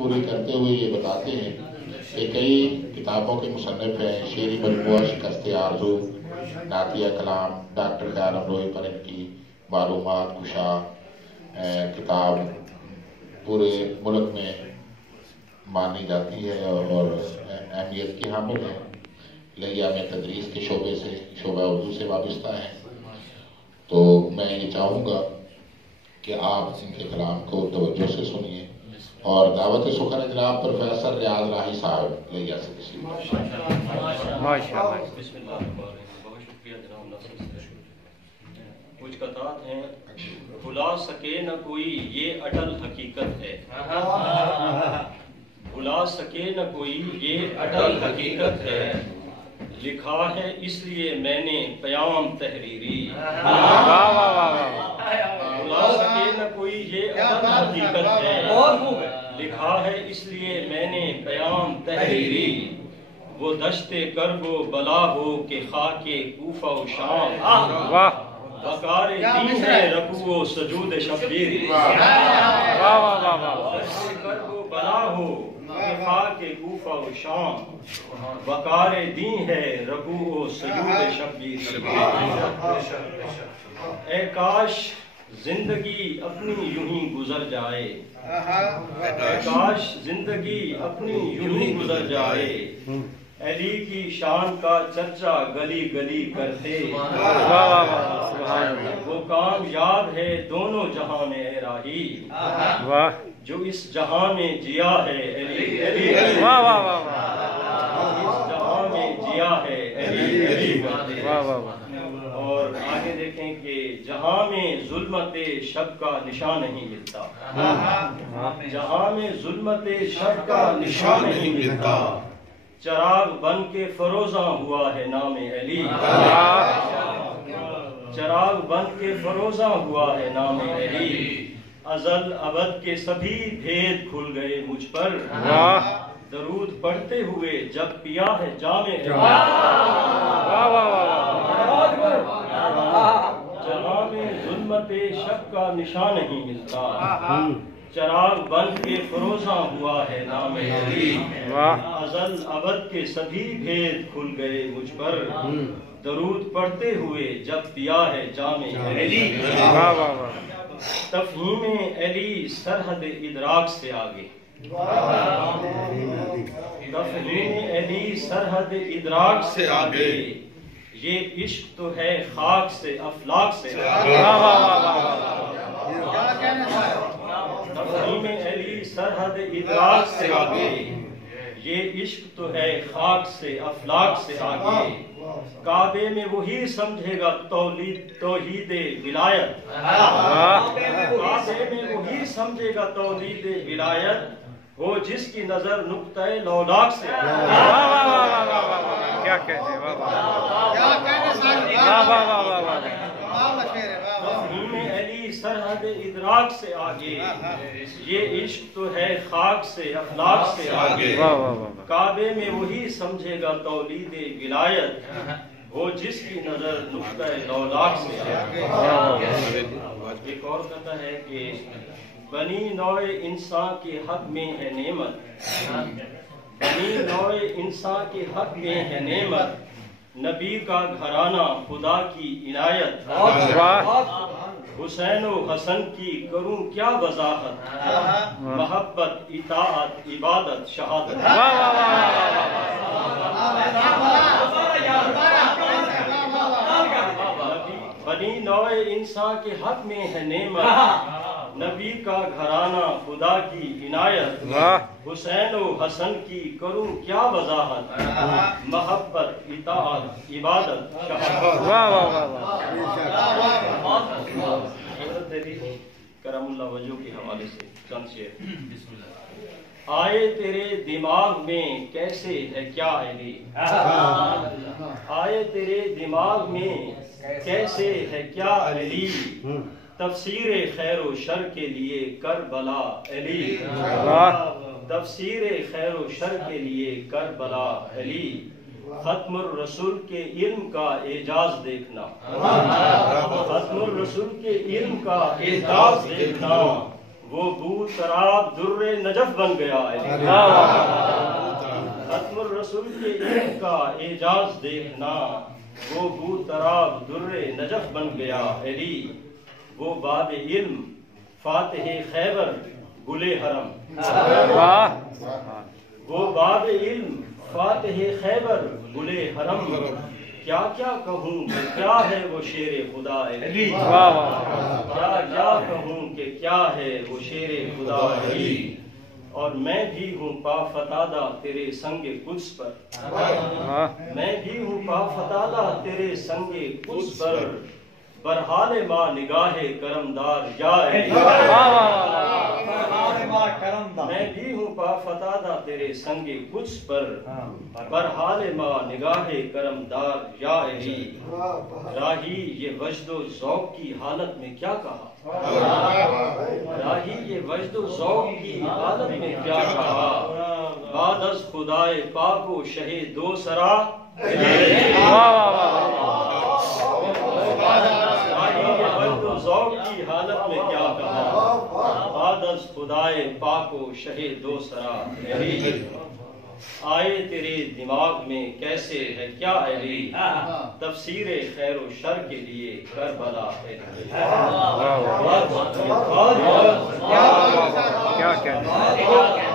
پوری کرتے ہوئے یہ بتاتے ہیں کہ کئی کتابوں کے مصنف ہیں، شعری مجموعہ شکست آرزو، نعتیہ کلام، ڈاکٹر خیال امروہی پر ان کی معلومات کشا کتاب پورے ملک میں مانی جاتی ہے اور اہمیت کی حامل ہے، لہیا میں تدریس کے شعبے سے، شعبہ اردو سے وابستہ ہیں۔ تو میں یہ چاہوں گا کہ آپ ان کے کلام کو توجہ سے سنیے اور دعوت سخن جناب پروفیسر ریاض راہی صاحب لہیا سے تشریف بہت شکریہ جناب ناصر صاحب۔ کچھ قطعات ہیں۔ بھلا سکے نہ کوئی یہ اٹل حقیقت ہے، بھلا سکے نہ کوئی یہ اٹل حقیقت ہے، لکھا ہے اس لیے میں نے پیام تحریری، بھلا سکے نہ کوئی یہ اٹل حقیقت ہے، لکھا ہے اس لیے میں نے پیام تحریری، وہ دشت کرب و بلا ہو کہ خاک کوفہ و شام، وقار دین ہے رکوع و سجود شبیر، دشت کرب و بلا ہو کہ خاک کوفہ و شام، وقار دین ہے رکوع و سجود شبیر، اے کاش زندگی اپنی یوں ہی گزر جائے، اے کاش زندگی اپنی یوں ہی گزر جائے، علی کی شان کا چرچا گلی گلی کرتے، وہ کامیاب ہے دونوں جہاں میں اے راہی، جو اس جہاں میں جیا ہے علی علی، اس جہاں میں جیا ہے علی علی کرتے۔ اور آگے دیکھیں کہ جہاں میں ظلمت شب کا نشان نہیں ملتا، جہاں میں ظلمت شب کا نشان نہیں ملتا، چراغ بن کے فروزاں ہوا ہے نام علی، چراغ بن کے فروزاں ہوا ہے نام علی، ازل ابد کے سبھی بھید کھل گئے مجھ پر، درود پڑھتے ہوئے جب پیا ہے جام علی، جہاں میں ظلمت شب کا نشان نہیں ملتا، چراغ بن کے فروزاں ہوا ہے نام علی، ازل ابد کے سبھی بھید کھل گئے مجھ پر، درود پڑھتے ہوئے جب پیا ہے جام علی، تفہیم علی سرحد ادراک سے آگے، تفہیم علی سرحد ادراک سے آگے، یہ عشق تو ہے خاک سے افلاک سے آگے، تفہیم علی سرحد ادراک سے آگے، یہ عشق تو ہے خاک سے افلاک سے آگے، کعبے میں وہی سمجھے گا توحید ولایت، کعبے میں وہی سمجھے گا توحید ولایت، وہ جس کی نظر نقطہ لولاک سے آگے، کیا کہتے ہیں، تفہیم علی سرحد ادراک سے آگے، یہ عشق تو ہے خاک سے افلاک سے آگے، کعبے میں وہی سمجھے گا توحید ولایت، وہ جس کی نظر نقطہ لولاک سے آگے۔ ایک اور کہتا ہے کہ بنی نوع انسان کے حق میں ہے نعمت، بنی نوع انسان کے حق میں ہے نعمت، نبی کا گھرانہ خدا کی عنایت، حسین و حسن کی کروں کیا وضاحت، محبت اطاعت عبادت شہادت، بنی نوع انسان کے حق میں ہے نعمت، نبی کا گھرانہ خدا کی عنایت، حسین و حسن کی کروں کیا وضاحت، محبت اطاعت عبادت شہادت۔ حضرت علی کرم اللہ وجہ کے حوالے سے چند شعر۔ آئے تیرے دماغ میں کیسے ہے کیا علی، آئے تیرے دماغ میں کیسے ہے کیا علی، تفسیر خیر و شر کے لیے کربلا علی، تفسیر خیر و شر کے لیے کربلا علی، ختم الرسول کے علم کا اعجاز دیکھنا، ختم الرسول کے علم کا اعجاز دیکھنا، وہ بو تراب در نجف بن گیا علی، ختم الرسول کے علم کا اعجاز دیکھنا، وہ بو تراب در نجف بن گیا علی، وہ باب علم فاتح خیبر گل حرم، وہ باب علم فاتح خیبر گل حرم، کیا کیا کہوں کہ کیا ہے وہ شیر خدا علی، کیا کیا کہوں کہ کیا ہے وہ شیر خدا علی، اور میں بھی ہوں پا فتادہ تیرے سنگ قدس پر، میں بھی ہوں پا فتادہ تیرے سنگ قدس پر، برحال ما نگاہ کرمدار یا علی، میں بھی ہوں پا فتادہ تیرے سنگ قدس پر، برحال ما نگاہ کرمدار یا علی، راہی یہ وجد و ذوق کی حالت میں کیا کہا، راہی یہ وجد و ذوق کی حالت میں کیا کہا، بعد از خدائے پاک و شہ دو سرا، ذوق کی حالت میں کیا کہا، بعد از خدائے پاک و شہ دو سرا علی، آئے تیرے دماغ میں کیسے ہے کیا علی، تفسیر خیر و شر کے لیے کربلا علی، کیا کہتے ہیں